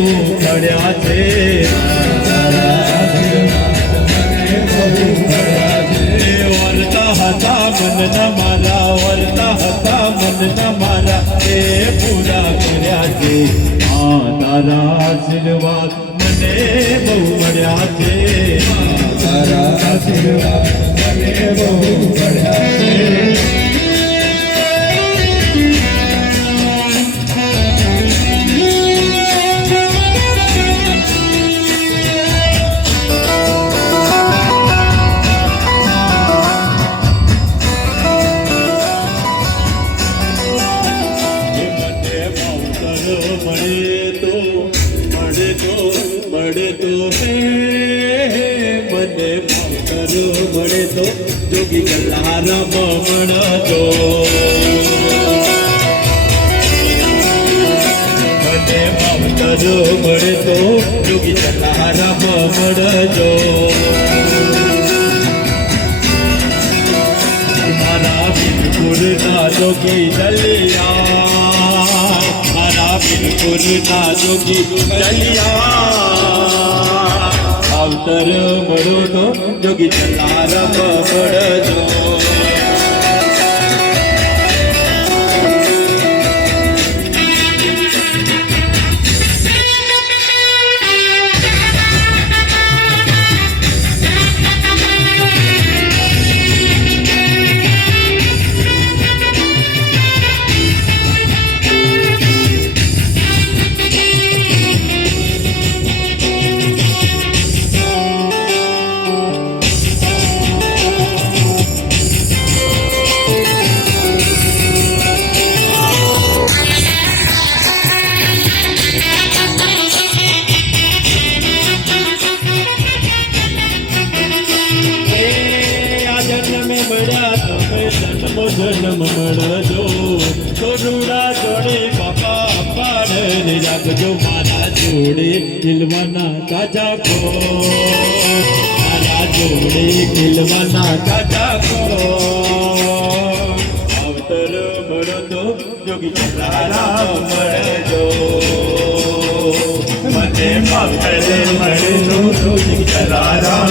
મળ્યા છે વરતા હતા મનના મારા વરતા હતા મનના મારા એ પૂરા કર્યા છે તારા આશીર્વાદ મને બહુ મળ્યા છે તારા આશીર્વાદ મને બહુ મળ્યા છે મળે તો જોગી કલારમ મળજો મને માવતર મળે તો જોગી કલારમ મળજો મારા બિલકુલ ના જોગી દલિયા મારા બિલકુલ ના જોગી દલિયા અવતર મળો તો જોગી ચલારમ મળજો જન્મ મળજો છોડુડા જોડે બાપા પાડે રાખજો મારા જોડે ખીલવાના કાચા કો મારા જોડે ખીલવાના કાચા કો અવતર મળતો જોગી ચલારા મળજો મને અવતર મળતો જોગી ચલારા